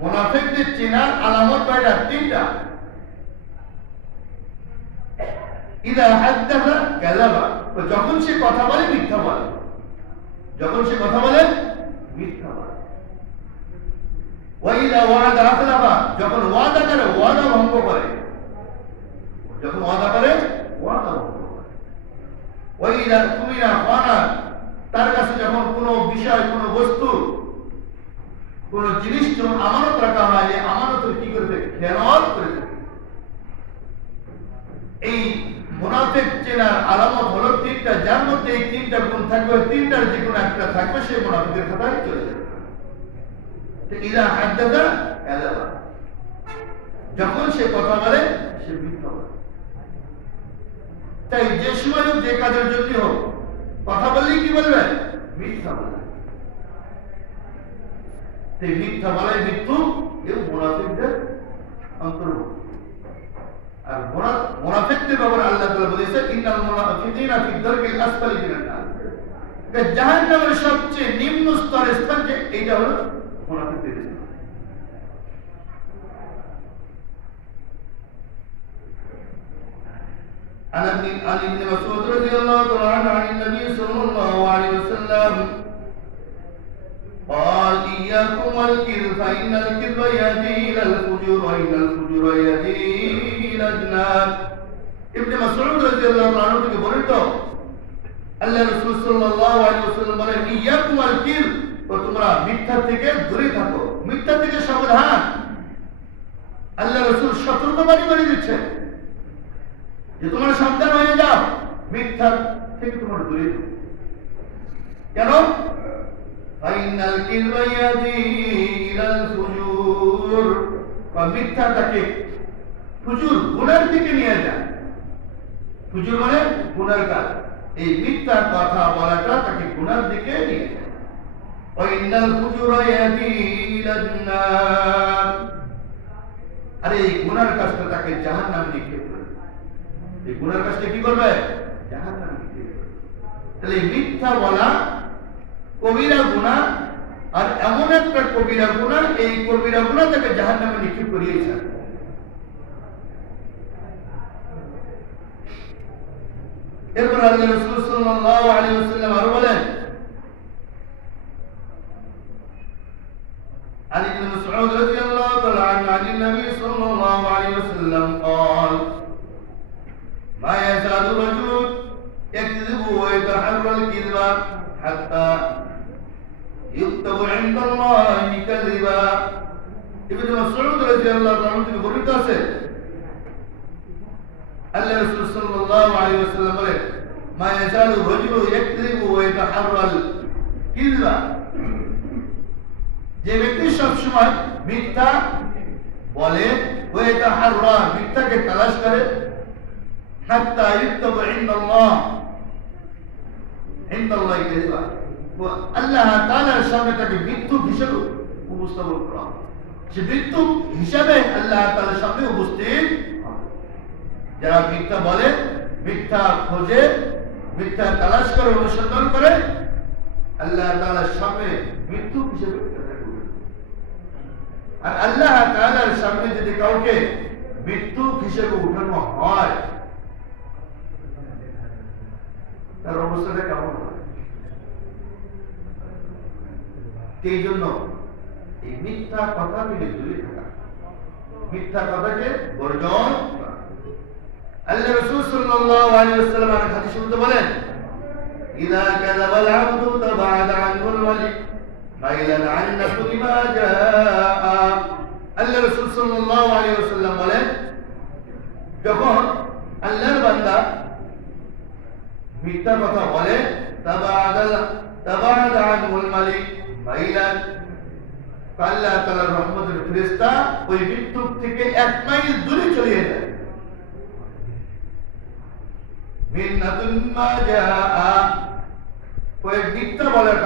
মুনাফিকদের চেনার আলামত কয়টা? তিনটা। ইদা হাদাসা কাযাবা, যখন সে কথা বলে মিথ্যা বলে। যখন সে কথা বলে মিথ্যা বলে। ওয়া ইদা ওয়াদা আখলাফা, যখন ওয়াদা করে ওয়াদা ভঙ্গ করে। যখন ওয়াদা করে ওয়াদা ভঙ্গ করে। ওয়া ইদা তুমিনা খানা, তার কাছে যখন কোনো বিষয়, কোনো বস্তু, কোনো জিনিস যখন আমানত রাখা হয়, এই আমানতের কি করবে? খেয়ানত করে থাকে। এই মুনাফিক চেনার আলামত হলো তিনটা, যার মধ্যে এই তিনটা গুণ থাকবে, তিনটার যে কোনো একটা থাকবে, সে মুনাফিকের খাতায় চলে যাবে। ইদা হাদাসা কাযাবা, যখন সে কথা বলে সে মিথ্যা বলে। তাই যে সময় হোক, যে কাজের জন্য হোক, কথা বললেই কি বলবে? মিথ্যা বলবে। তাই মিথ্যা বলাই মৃত্যু, এও মুনাফিকদের অন্তর্ভুক্ত। আর মুনাফিকদের ব্যাপারে আল্লাহ তাআলা বলেছে, ইন্নাল মুনাফিকিনা ফি দারকিল আসফালি মিনান নার, জাহান্নামের সবচেয়ে নিম্ন স্তরের স্থান, যে এইটা হলো মুনাফিকদের স্থান। عن ابن مسعود رضي الله تعالى عنه عن النبي صلى الله عليه وسلم قال إياكم والكذب فإن الكذب يهدي إلى الفجور وإن الفجور يهدي إلى النار। ইবনে মাসউদ রাদিয়াল্লাহু আনহু থেকে বর্ণিত, আল্লাহ রাসূল সাল্লাল্লাহু আলাইহি ওয়াসাল্লাম বলেন, ইয়াকুম আল কিযব, তোমরা মিথ্যা থেকে দূরে থাকো, মিথ্যা থেকে সাবধান। আল্লাহ রাসূল সতর্কবাণী করে দিচ্ছেন যে তোমরা সাবধান হয়ে যাও, মিথ্যা থেকে তোমরা দূরে থাকো। কেন? ফাইনাল কিযবা ইয়াহদি ইলাল ফুজুর, মিথ্যা তাকে ফুজুর, গুনাহের দিকে নিয়ে যায়। ফুজুর মানে গুনাহের কাজ। এই মিথ্যা কথা বলাটা তাকে গুনাহের দিকে নিয়ে যায়। ফাইনাল ফুজুরা ইয়াহদি ইলান নার, আর এই গুনাহের কাজটা তাকে জাহান্নামে নিক্ষেপ করবে। এই গুনাহের কাজটা কি করবে? জাহান্নামে নিক্ষেপ করবে। তাহলে মিথ্যা বলা কবিরা গুনাহ, আর এমন একটা কবিরা গুনাহ, এই কবিরা গুনাহ তাকে জাহান্নামে নিক্ষেপ করিয়েছে। এরপর আল্লাহ রাসূল সাল্লাল্লাহু আলাইহি ওয়াসাল্লাম আরো বলেন, عن ابن مسعود رضي الله تعالى عنه عن النبي صلى الله عليه وسلم قال ما يزال رجل يكذب ويتحرى الكذب حتى يكتب عند الله كذبا। ইবনে মাসউদ রাদিয়াল্লাহু আনহু থেকে বর্ণিত আছে, আল্লাহ রাসূল সাল্লাল্লাহু আলাইহি ওয়াসাল্লাম বলেন, মা ইয়াজালু রাজুলু ইয়াকযিবু ওয়া ইয়াতাহাররাল কিযবা, যে ব্যক্তি সব সময় মিথ্যা বলে, ওয়া ইয়াতাহাররা, মিথ্যাকে তালাশ করে, হাত্তা ইউকতাবু ইনদাল্লাহি কাযিবা, আল্লাহ তাআলার সামনে তাকে মিথ্যুক হিসেবে উপস্থাপন করা হবে। সে মিথ্যুক হিসাবে আল্লাহ তাআলার সামনে উপস্থিত হবে। যারা মিথ্যা বলে, মিথ্যা খোঁজে, মিথ্যা তালাশ করে, অনুসন্ধান করে, আল্লাহ তাআলার সামনে মিথ্যুক হিসেবে। আর আল্লাহ তাআলার সামনে যদি কাউকে মিথ্যুক হিসেবে উঠানো হয়, তার অবস্থাটা কেমন হয়? এই জন্য এই মিথ্যা কথা থেকে দূরে থাকা, মিথ্যা কথাকে বর্জন করা। আল্লাহ রাসূল সাল্লাল্লাহু আলাইহি ওয়াসাল্লাম আর হাদিস শুনতে বলেন, ইযা কাযাবাল আবদু তাবাআদা আনহুল ওয়ালি মাইলান আন নাকুলি মা জাআ। আল্লাহ রাসূল সাল্লাল্লাহু আলাইহি ওয়াসাল্লাম বলেন, যখন আল্লাহর বান্দা মিথ্যা কথা বলে, তাবাআদা আনহুল মালিক মাইলান, আল্লাহ তাআলার রহমতের ফেরেশতা ওই মিথ্যুক থেকে 1 মাইল দূরে চলে যায়। মিন্নাতুন মা জাআ, ওই মিথ্যা বলার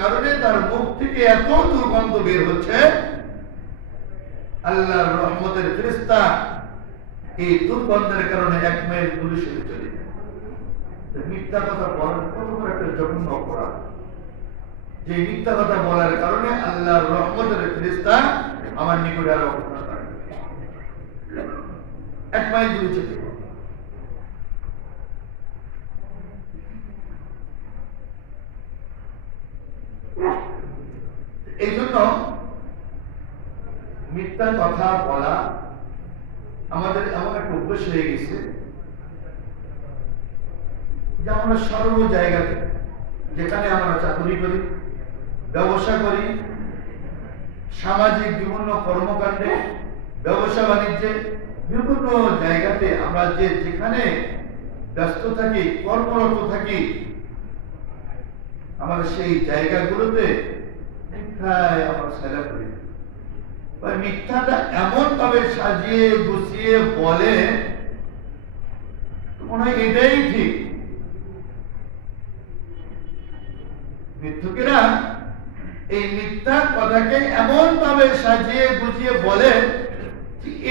কারণে তার মুখ থেকে এত দুর্গন্ধ বের হচ্ছে, আল্লাহর রহমতের ফেরেশতা এই দুর্গন্ধের কারণে 1 মাইল দূরে সরে চলে যায়। মিথ্যা কথা বলার কত বড় একটা জঘন্য অপরাধ। যে মিথ্যা কথা বলার কারণে আল্লাহর রহমতের ফেরেশতা আমার নিকটে আর অবস্থান করে এক মাইল দূরে চলে যাবে। এই জন্য মিথ্যা কথা বলা আমাদের এমন একটা অভ্যাস হয়ে গেছে যে আমরা সর্ব জায়গাতে, যেখানে আমরা চাকরি করি, ব্যবসা করি, সামাজিক বিভিন্ন কর্মকাণ্ডে, ব্যবসা বাণিজ্যে, বিভিন্ন জায়গাতে আমরা যেখানে ব্যস্ত থাকি, কর্মরত থাকি, আমাদের সেই জায়গাগুলোতে মিথ্যায় আমরা সেলা করি। মিথ্যাটা এমন ভাবে সাজিয়ে গুছিয়ে বলে মনে হয় এটাই ঠিক। মিথ্যুকেরা এই মিথ্যা কথাকে এমন ভাবে সাজিয়ে গুছিয়ে বলে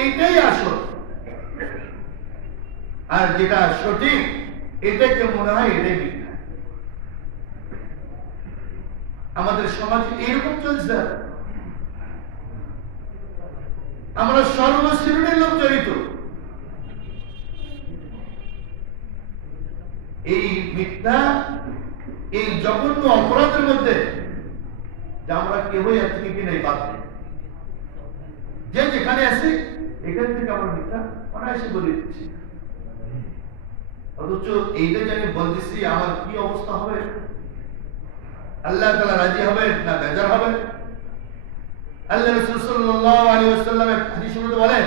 এটাই আসল, আর যেটা সঠিক এটাকে মনে হয় এটাই মিথ্যা। আমাদের সমাজে এরকম চলছে। আমরা সর্বশ্রেণীর লোক জড়িত এই মিথ্যা, এই জঘন্য অপরাধের মধ্যে, যে আমরা কেউই এর থেকে নেই বাদ নেই। যে যেখানে আছি এখান থেকে আমরা মিথ্যা অনায়াসে বলে দিচ্ছি, অথচ এইটা জানি বলতেছি আমার কি অবস্থা হবে, আল্লাহ তাআলা রাজি হবে না বেজার হবে। আল্লাহ রাসূল সাল্লাল্লাহু আলাইহি ওয়াসাল্লাম হাদিসে বলেন